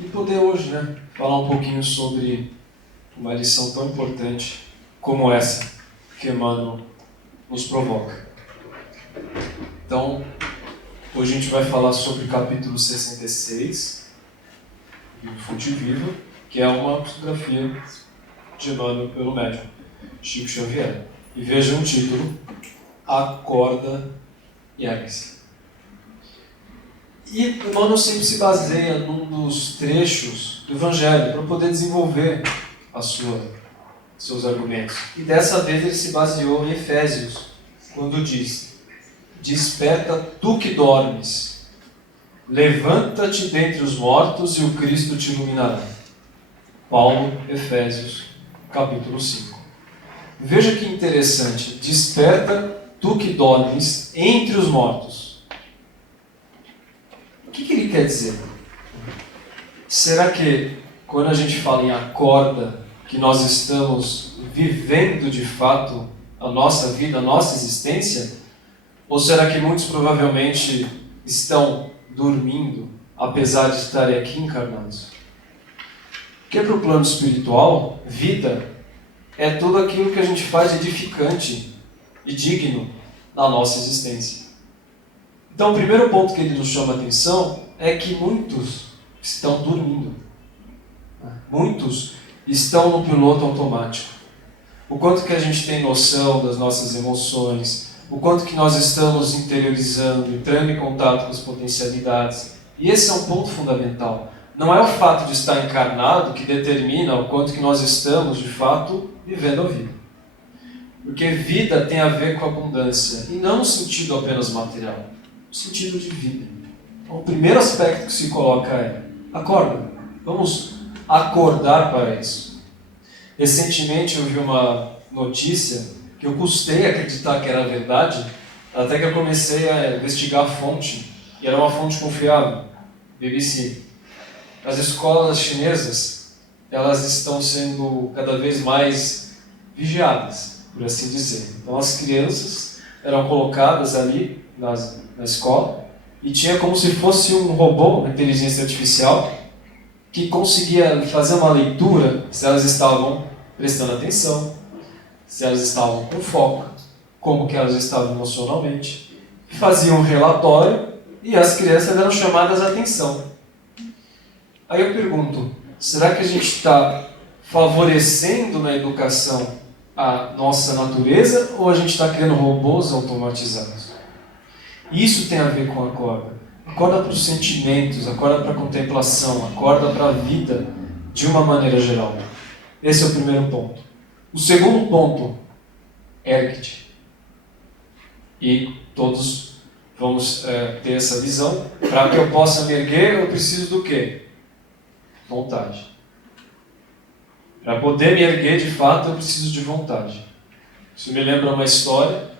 e poder hoje, falar um pouquinho sobre uma lição tão importante como essa que Emmanuel nos provoca. Então, hoje a gente vai falar sobre o capítulo 66 do Fonte Viva, que é uma psicografia de Emmanuel pelo médium Chico Xavier. E vejam o título: Acorda e ergue-se. E Emmanuel sempre se baseia num dos trechos do Evangelho para poder desenvolver seus argumentos. E dessa vez ele se baseou em Efésios, quando diz: Desperta tu que dormes, levanta-te dentre os mortos e o Cristo te iluminará. Paulo, Efésios, capítulo 5. Veja que interessante: desperta tu que dormes entre os mortos. O que ele quer dizer? Será que quando a gente fala em acorda, que nós estamos vivendo de fato a nossa vida, a nossa existência? Ou será que muitos provavelmente estão dormindo, apesar de estarem aqui encarnados? Porque para o plano espiritual, vida é tudo aquilo que a gente faz edificante e digno na nossa existência. Então, o primeiro ponto que ele nos chama a atenção é que muitos estão dormindo. Muitos estão no piloto automático. O quanto que a gente tem noção das nossas emoções, o quanto que nós estamos interiorizando, entrando em contato com as potencialidades. E esse é um ponto fundamental. Não é o fato de estar encarnado que determina o quanto que nós estamos, de fato, vivendo a vida. Porque vida tem a ver com abundância, e não no sentido apenas material, no sentido de vida. Então, o primeiro aspecto que se coloca é: acorda, vamos acordar para isso. Recentemente eu vi uma notícia que eu custei acreditar que era verdade, até que eu comecei a investigar a fonte, e era uma fonte confiável, BBC. As escolas chinesas, elas estão sendo cada vez mais vigiadas, por assim dizer. Então as crianças eram colocadas ali na escola, e tinha como se fosse um robô, uma inteligência artificial, que conseguia fazer uma leitura se elas estavam prestando atenção, se elas estavam com foco, como que elas estavam emocionalmente. Faziam um relatório e as crianças eram chamadas a atenção. Aí eu pergunto, será que a gente está favorecendo na educação a nossa natureza ou a gente está criando robôs automatizados? Isso tem a ver com acorda. Acorda para os sentimentos, acorda para a contemplação, acorda para a vida de uma maneira geral. Esse é o primeiro ponto. O segundo ponto, ergue-te. E todos vamos ter essa visão. Para que eu possa me erguer, eu preciso do quê? Vontade. Para poder me erguer de fato, eu preciso de vontade. Isso me lembra uma história,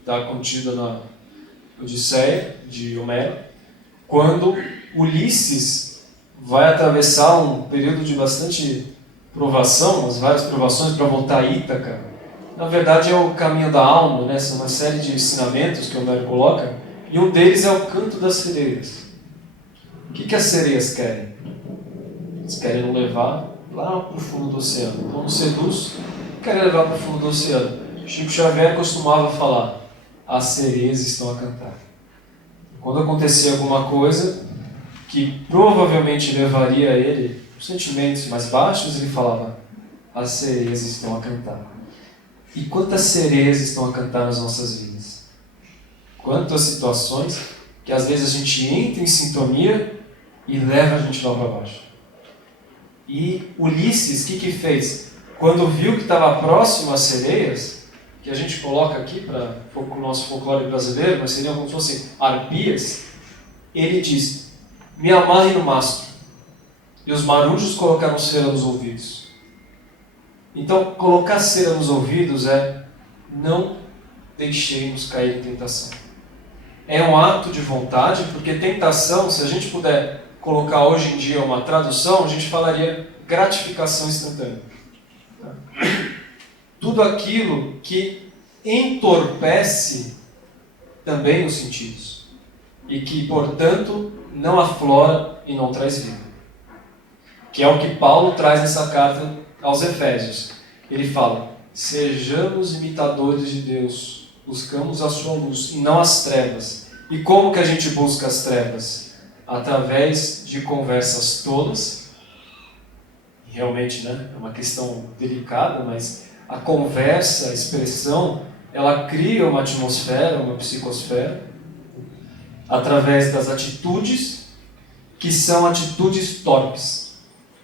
está contida na Odisseia, de Homero, quando Ulisses vai atravessar um período de bastante provação, as várias provações para voltar a Ítaca. Na verdade é o caminho da alma, são uma série de ensinamentos que Homero coloca, e um deles é o canto das sereias. O que as sereias querem? Eles querem nos levar lá para o fundo do oceano. Então nos seduz, querem levar para o fundo do oceano. Chico Xavier costumava falar: as sereias estão a cantar. Quando acontecia alguma coisa que provavelmente levaria ele a sentimentos mais baixos, ele falava: as sereias estão a cantar. E quantas sereias estão a cantar nas nossas vidas? Quantas situações que às vezes a gente entra em sintonia e leva a gente lá para baixo. E Ulisses, o que fez? Quando viu que estava próximo às sereias, que a gente coloca aqui para o nosso folclore brasileiro, mas seriam como se fossem arpias, ele diz: me amarre no mastro. E os marujos colocaram cera nos ouvidos. Então, colocar cera nos ouvidos é: não deixemos cair em tentação. É um ato de vontade, porque tentação, se a gente puder colocar hoje em dia uma tradução, a gente falaria gratificação instantânea. Tudo aquilo que entorpece também os sentidos e que, portanto, não aflora e não traz vida. que é o que Paulo traz nessa carta aos Efésios. Ele fala: sejamos imitadores de Deus, buscamos a sua luz e não as trevas. E como que a gente busca as trevas? Através de conversas tolas. Realmente, né, é uma questão delicada, mas a conversa, a expressão, ela cria uma atmosfera, uma psicosfera, através das atitudes, que são atitudes torpes.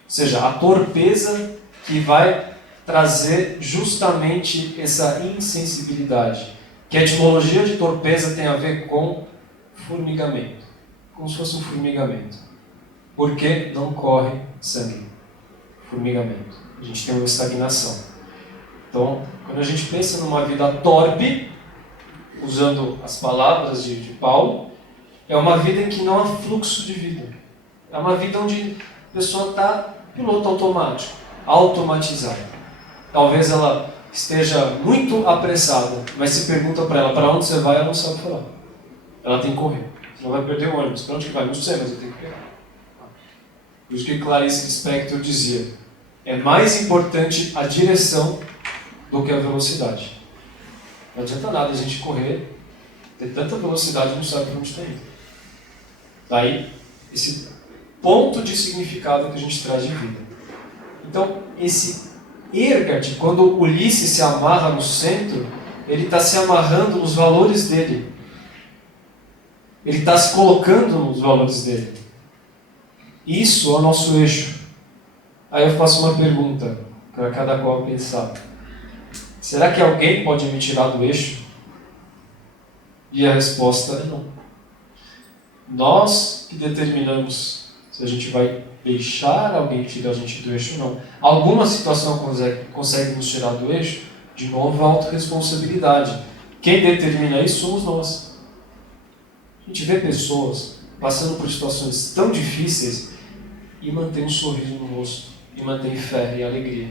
Ou seja, a torpeza que vai trazer justamente essa insensibilidade. Que a etimologia de torpeza tem a ver com formigamento. Como se fosse um formigamento. Porque não corre sangue. Formigamento. A gente tem uma estagnação. Então, quando a gente pensa numa vida torpe, usando as palavras de Paulo, é uma vida em que não há fluxo de vida. É uma vida onde a pessoa está piloto automático, automatizada. Talvez ela esteja muito apressada, mas se pergunta para ela para onde você vai, ela não sabe falar. Ela tem que correr. Você não vai perder o ônibus. Para onde que vai? Não sei, mas eu tenho que pegar. Por isso que Clarice Lispector dizia: é mais importante a direção do que a velocidade. Não adianta nada a gente correr, ter tanta velocidade e não sabe para onde está indo. Daí, esse ponto de significado que a gente traz de vida. Então, esse erga-te, quando Ulisses se amarra no centro, ele está se amarrando nos valores dele. Ele está se colocando nos valores dele. Isso é o nosso eixo. Aí eu faço uma pergunta para cada qual pensar. Será que alguém pode me tirar do eixo? E a resposta é não. Nós que determinamos se a gente vai deixar alguém tirar a gente do eixo ou não. Alguma situação consegue nos tirar do eixo? De novo, a autorresponsabilidade. Quem determina isso somos nós. A gente vê pessoas passando por situações tão difíceis e mantém um sorriso no rosto, e mantém fé e alegria.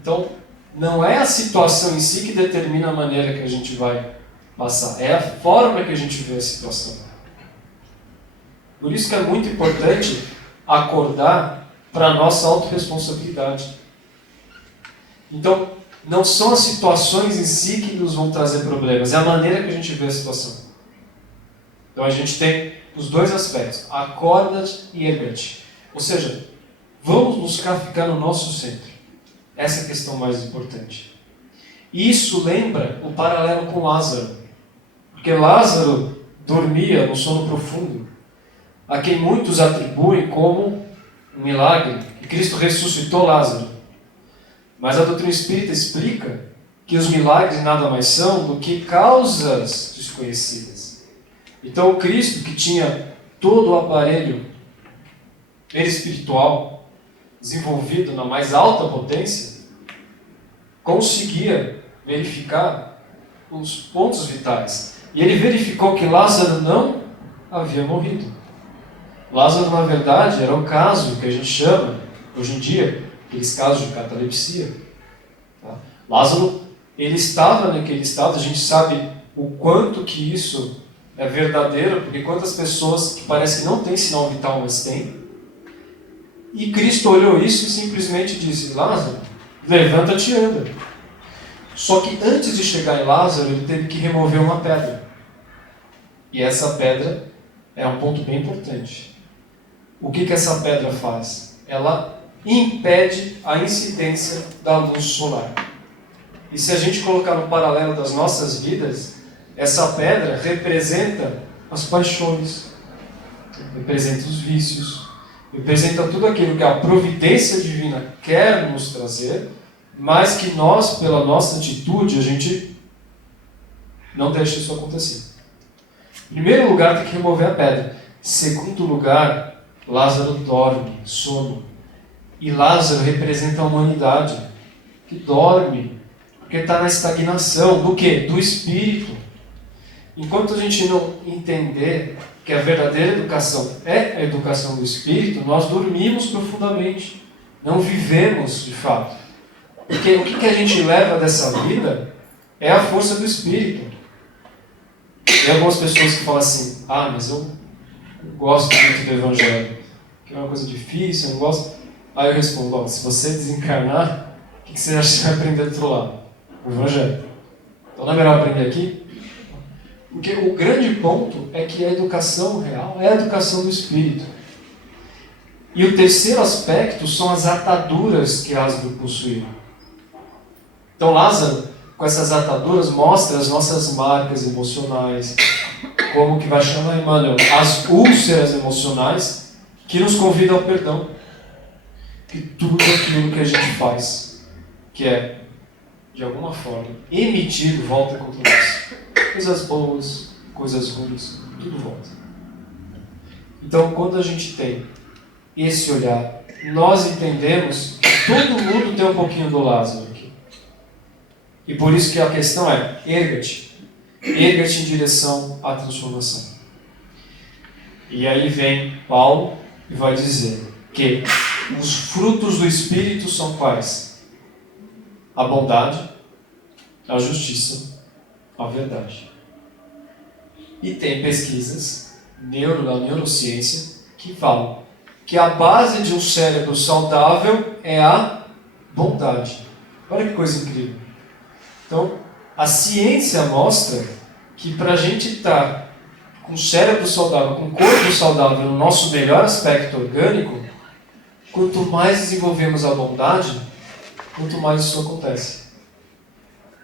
Então, não é a situação em si que determina a maneira que a gente vai passar, é a forma que a gente vê a situação. Por isso que é muito importante acordar para a nossa autorresponsabilidade. Então, não são as situações em si que nos vão trazer problemas, é a maneira que a gente vê a situação. Então a gente tem os dois aspectos, acorda e erga-te. Ou seja, vamos buscar ficar no nosso centro. Essa é a questão mais importante. Isso lembra o paralelo com Lázaro. Porque Lázaro dormia no sono profundo, a quem muitos atribuem como um milagre, que Cristo ressuscitou Lázaro. Mas a doutrina espírita explica que os milagres nada mais são do que causas desconhecidas. Então o Cristo, que tinha todo o aparelho espiritual desenvolvido na mais alta potência, conseguia verificar os pontos vitais. E ele verificou que Lázaro não havia morrido. Lázaro, na verdade, era um caso que a gente chama, hoje em dia, aqueles casos de catalepsia. Tá? Lázaro, ele estava naquele estado, a gente sabe o quanto que isso é verdadeiro, porque quantas pessoas que parece que não tem sinal vital, mas tem. E Cristo olhou isso e simplesmente disse: Lázaro, levanta-te e anda. Só que antes de chegar em Lázaro, ele teve que remover uma pedra. E essa pedra é um ponto bem importante. O que essa pedra faz? Ela impede a incidência da luz solar. E se a gente colocar no paralelo das nossas vidas, essa pedra representa as paixões, representa os vícios, representa tudo aquilo que a providência divina quer nos trazer, mas que nós, pela nossa atitude, a gente não deixa isso acontecer. Em primeiro lugar, tem que remover a pedra. Em segundo lugar, Lázaro dorme, sono. E Lázaro representa a humanidade, que dorme, porque está na estagnação. Do quê? Do espírito. Enquanto a gente não entender que a verdadeira educação é a educação do espírito, nós dormimos profundamente, não vivemos de fato. Porque o que a gente leva dessa vida é a força do espírito. Tem algumas pessoas que falam assim: mas eu não gosto muito do evangelho, que é uma coisa difícil, eu não gosto. Aí eu respondo, ó, se você desencarnar, o que você acha que vai aprender do outro lado? O Evangelho. Então não é melhor aprender aqui? Porque o grande ponto é que a educação real é a educação do espírito. E o terceiro aspecto são as ataduras que Lázaro possuía. Então Lázaro, com essas ataduras, mostra as nossas marcas emocionais, como que vai chamar Emmanuel, as úlceras emocionais que nos convidam ao perdão. Que tudo aquilo que a gente faz, que é, de alguma forma, emitido, volta contra nós. Coisas boas, coisas ruins, tudo volta. Então, quando a gente tem esse olhar, nós entendemos que todo mundo tem um pouquinho do Lázaro aqui. E por isso que a questão é, erga-te em direção à transformação. E aí vem Paulo e vai dizer que os frutos do Espírito são quais? A bondade, a justiça, a verdade. E tem pesquisas da neurociência que falam que a base de um cérebro saudável é a bondade. Olha que coisa incrível. Então, a ciência mostra que para a gente estar com o cérebro saudável, com o corpo saudável, no nosso melhor aspecto orgânico, quanto mais desenvolvemos a bondade, quanto mais isso acontece.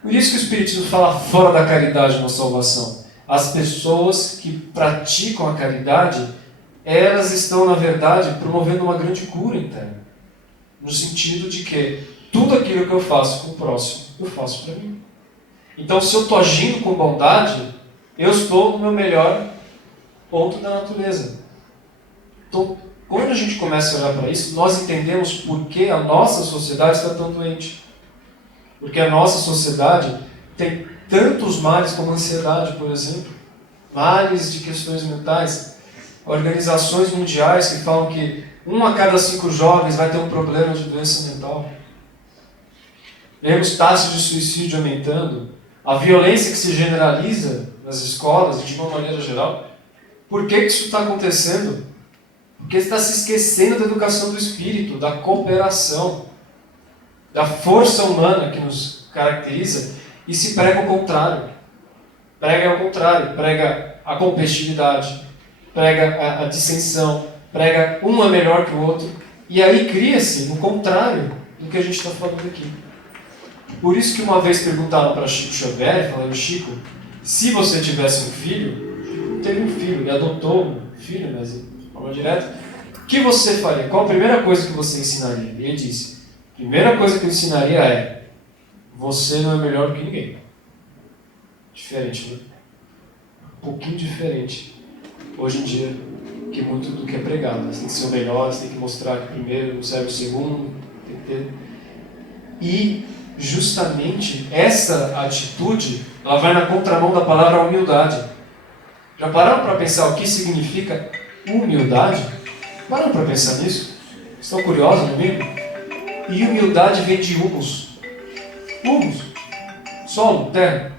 Por isso que o Espiritismo fala fora da caridade na salvação. As pessoas que praticam a caridade, elas estão, na verdade, promovendo uma grande cura interna. No sentido de que tudo aquilo que eu faço com o próximo, eu faço para mim. Então, se eu estou agindo com bondade, eu estou no meu melhor ponto da natureza. Então, quando a gente começa a olhar para isso, nós entendemos por que a nossa sociedade está tão doente. Porque a nossa sociedade tem tantos males como a ansiedade, por exemplo. Males de questões mentais. Organizações mundiais que falam que 1 a cada 5 jovens vai ter um problema de doença mental. Vemos taxas de suicídio aumentando. A violência que se generaliza nas escolas, de uma maneira geral. Por que isso está acontecendo? Porque está se esquecendo da educação do espírito, da cooperação, da força humana que nos caracteriza e se prega o contrário. Prega ao contrário, prega a competitividade, prega a dissensão, prega um é melhor que o outro. E aí cria-se o contrário do que a gente está falando aqui. Por isso que uma vez perguntaram para Chico Xavier, falando, Chico, se você tivesse um filho, Chico teve um filho, ele adotou um filho, mas de forma direta, o que você faria? Qual a primeira coisa que você ensinaria? E ele disse, a primeira coisa que eu ensinaria é, você não é melhor do que ninguém. Diferente, né? Um pouquinho diferente. Hoje em dia, que muito do que é pregado. Você tem que ser o melhor, você tem que mostrar que primeiro não serve o segundo. Tem que ter... E justamente essa atitude, ela vai na contramão da palavra humildade. Já pararam para pensar o que significa humildade? Pararam para pensar nisso? Estão curiosos comigo? E humildade vem de humus. Humus, solo, terra,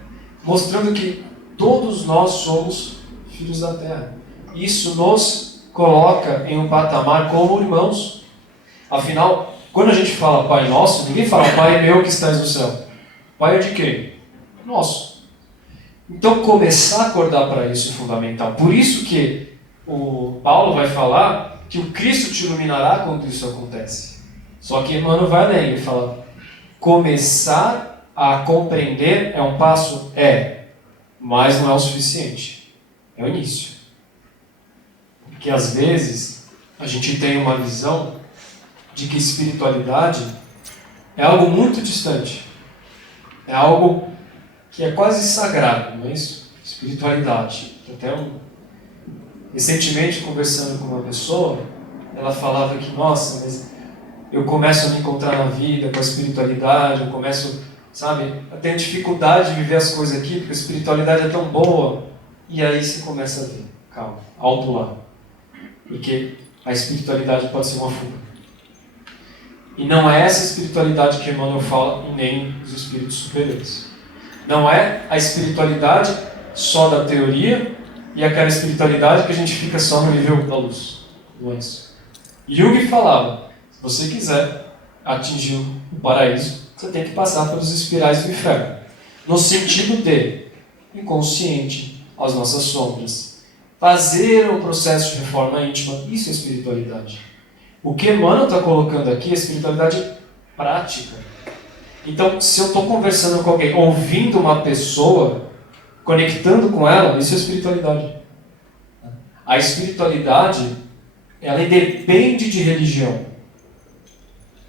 mostrando que todos nós somos filhos da terra. Isso nos coloca em um patamar como irmãos. Afinal, quando a gente fala Pai Nosso, ninguém fala Pai meu que estás no céu. Pai é de quem? Nosso. Então, começar a acordar para isso é fundamental. Por isso que o Paulo vai falar que o Cristo te iluminará quando isso acontece. Só que Emmanuel vai além, ele fala, começar a compreender é um passo? É, mas não é o suficiente. É o início. Porque às vezes a gente tem uma visão de que espiritualidade é algo muito distante. É algo que é quase sagrado, não é isso? Espiritualidade. Recentemente, conversando com uma pessoa, ela falava que, nossa, mas eu começo a me encontrar na vida com a espiritualidade, eu começo, sabe, a ter dificuldade de viver as coisas aqui, porque a espiritualidade é tão boa. E aí você começa a ver, calma, alto lá. Porque a espiritualidade pode ser uma fuga. E não é essa espiritualidade que Emmanuel fala e nem os espíritos superiores. Não é a espiritualidade só da teoria e aquela espiritualidade que a gente fica só no nível da luz. Não é isso. Jung falava, Se você quiser atingir o paraíso, você tem que passar pelos espirais do inferno. No sentido de inconsciente às nossas sombras. Fazer um processo de reforma íntima, isso é espiritualidade. O que Emmanuel está colocando aqui é espiritualidade prática. Então, se eu estou conversando com alguém, ouvindo uma pessoa, conectando com ela, isso é espiritualidade. A espiritualidade, ela independe de religião.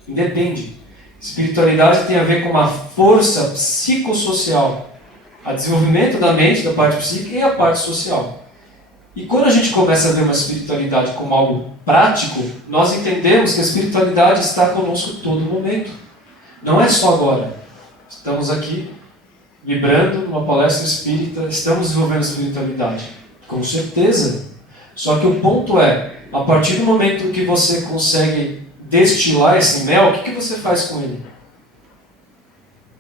Independe. Espiritualidade tem a ver com uma força psicossocial. O desenvolvimento da mente, da parte psíquica e a parte social. E quando a gente começa a ver uma espiritualidade como algo prático, nós entendemos que a espiritualidade está conosco todo momento. Não é só agora. Estamos aqui vibrando numa palestra espírita, estamos desenvolvendo a espiritualidade. Com certeza. Só que o ponto é, a partir do momento que você consegue destilar esse mel, o que você faz com ele?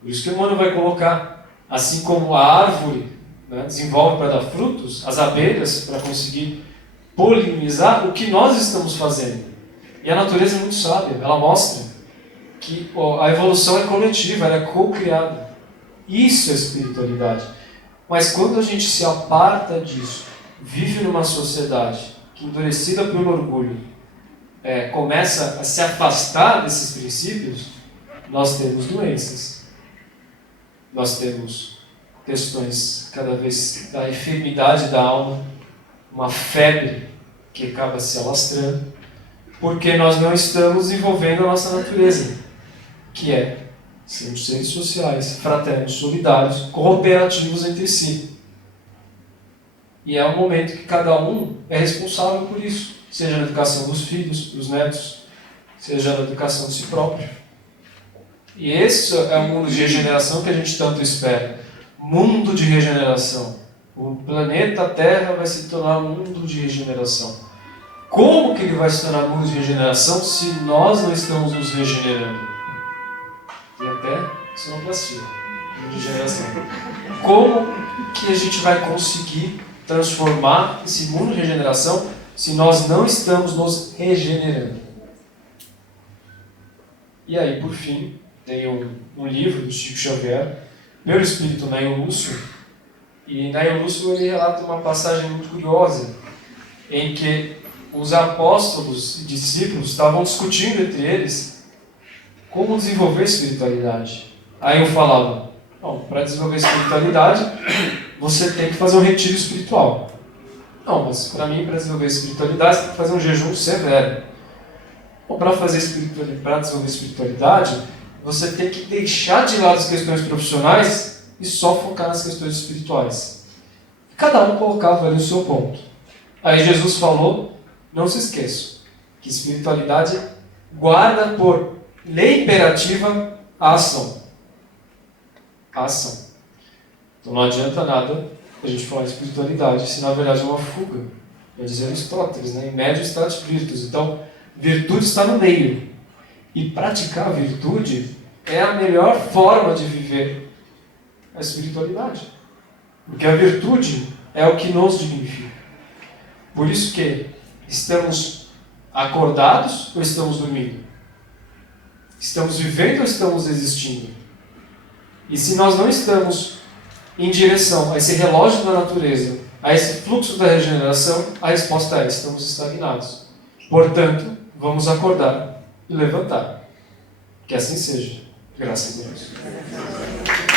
Por isso que o Emmanuel vai colocar, assim como a árvore, né, desenvolve para dar frutos, as abelhas para conseguir polinizar, o que nós estamos fazendo. E a natureza é muito sábia, ela mostra que a evolução é coletiva, ela é co-criada. Isso é espiritualidade. Mas quando a gente se aparta disso, vive numa sociedade que, endurecida pelo orgulho, começa a se afastar desses princípios, nós temos doenças. Nós temos questões cada vez da enfermidade da alma, uma febre que acaba se alastrando, porque nós não estamos envolvendo a nossa natureza, que é sermos seres sociais, fraternos, solidários, cooperativos entre si. E é um momento que cada um é responsável por isso, seja na educação dos filhos, dos netos, seja na educação de si próprio. E esse é o mundo de regeneração que a gente tanto espera. Mundo de regeneração. O planeta Terra vai se tornar um mundo de regeneração. Como que ele vai se tornar um mundo de regeneração se nós não estamos nos regenerando? Tem até sonoplastia. Mundo de regeneração. Como que a gente vai conseguir transformar esse mundo de regeneração se nós não estamos nos regenerando? E aí, por fim, tem um livro do Chico Xavier, pelo espírito Naio Lúcio, e Naio Lúcio ele relata uma passagem muito curiosa, em que os apóstolos e discípulos estavam discutindo entre eles como desenvolver a espiritualidade. Aí eu falava, para desenvolver a espiritualidade, você tem que fazer um retiro espiritual. Não, mas para mim, para desenvolver a espiritualidade, você tem que fazer um jejum severo. Ou para desenvolver a espiritualidade, você tem que deixar de lado as questões profissionais e só focar nas questões espirituais. Cada um colocava ali o seu ponto. Aí Jesus falou, não se esqueçam, que espiritualidade guarda por lei imperativa a ação. A ação. Então não adianta nada a gente falar de espiritualidade se na verdade é uma fuga. Vai dizer Aristóteles, né? Em médio status virtus. Então, virtude está no meio. E praticar a virtude é a melhor forma de viver a espiritualidade. Porque a virtude é o que nos dignifica. Por isso que estamos acordados ou estamos dormindo? Estamos vivendo ou estamos existindo? E se nós não estamos em direção a esse relógio da natureza, a esse fluxo da regeneração, a resposta é: estamos estagnados. Portanto, vamos acordar e levantar. Que assim seja. Graças a Deus.